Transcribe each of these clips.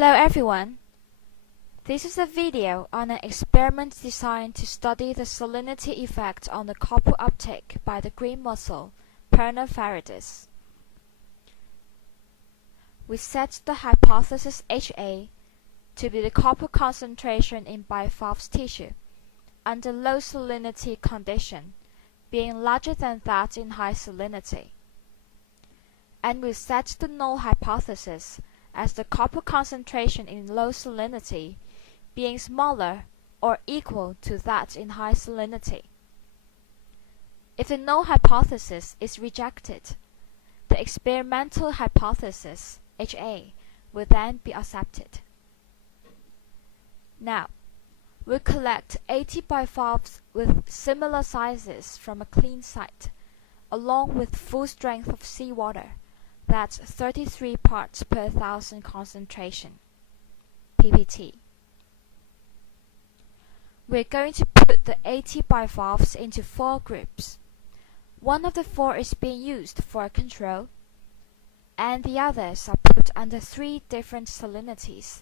Hello everyone. This is a video on an experiment designed to study the salinity effect on the copper uptake by the green mussel, Perna viridis. We set the hypothesis HA to be the copper concentration in bivalve tissue under low salinity condition, being larger than that in high salinity. And we set the null hypothesis as the copper concentration in low salinity being smaller or equal to that in high salinity. If the null hypothesis is rejected, the experimental hypothesis, HA, will then be accepted. Now, we'll collect 80 bivalves with similar sizes from a clean site, along with full strength of seawater. That's 33 parts per 1,000 concentration, ppt. We're going to put the 80 bivalves into 4 groups. One of the 4 is being used for a control, and the others are put under 3 different salinities,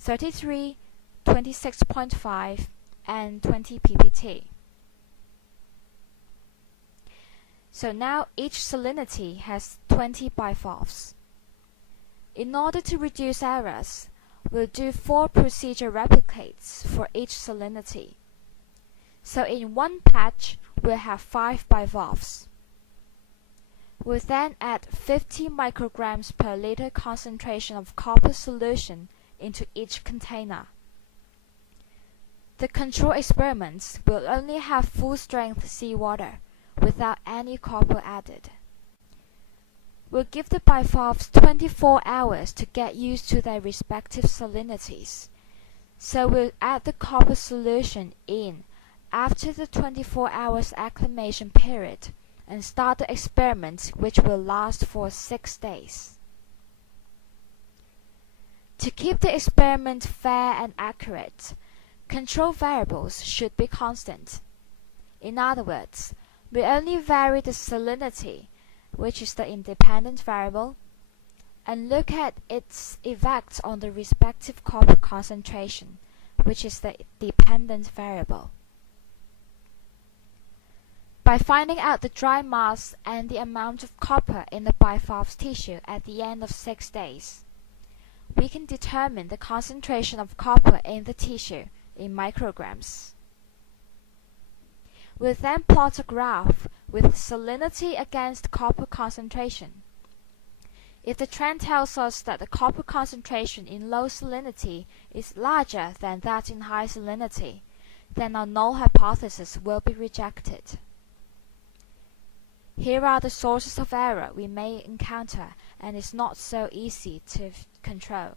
33, 26.5, and 20 ppt. So now each salinity has 20 bivalves. In order to reduce errors, we'll do 4 procedure replicates for each salinity. So in one patch, we'll have 5 bivalves. We'll then add 50 micrograms per liter concentration of copper solution into each container. The control experiments will only have full-strength seawater, without any copper added. We'll give the bivalves 24 hours to get used to their respective salinities. So we'll add the copper solution in after the 24 hours acclimation period and start the experiment, which will last for 6 days. To keep the experiment fair and accurate, control variables should be constant. In other words, we only vary the salinity, which is the independent variable, and look at its effect on the respective copper concentration, which is the dependent variable. By finding out the dry mass and the amount of copper in the bivalve tissue at the end of 6 days, we can determine the concentration of copper in the tissue in micrograms. We'll then plot a graph with salinity against copper concentration. If the trend tells us that the copper concentration in low salinity is larger than that in high salinity, then our null hypothesis will be rejected. Here are the sources of error we may encounter, and it's not so easy to control.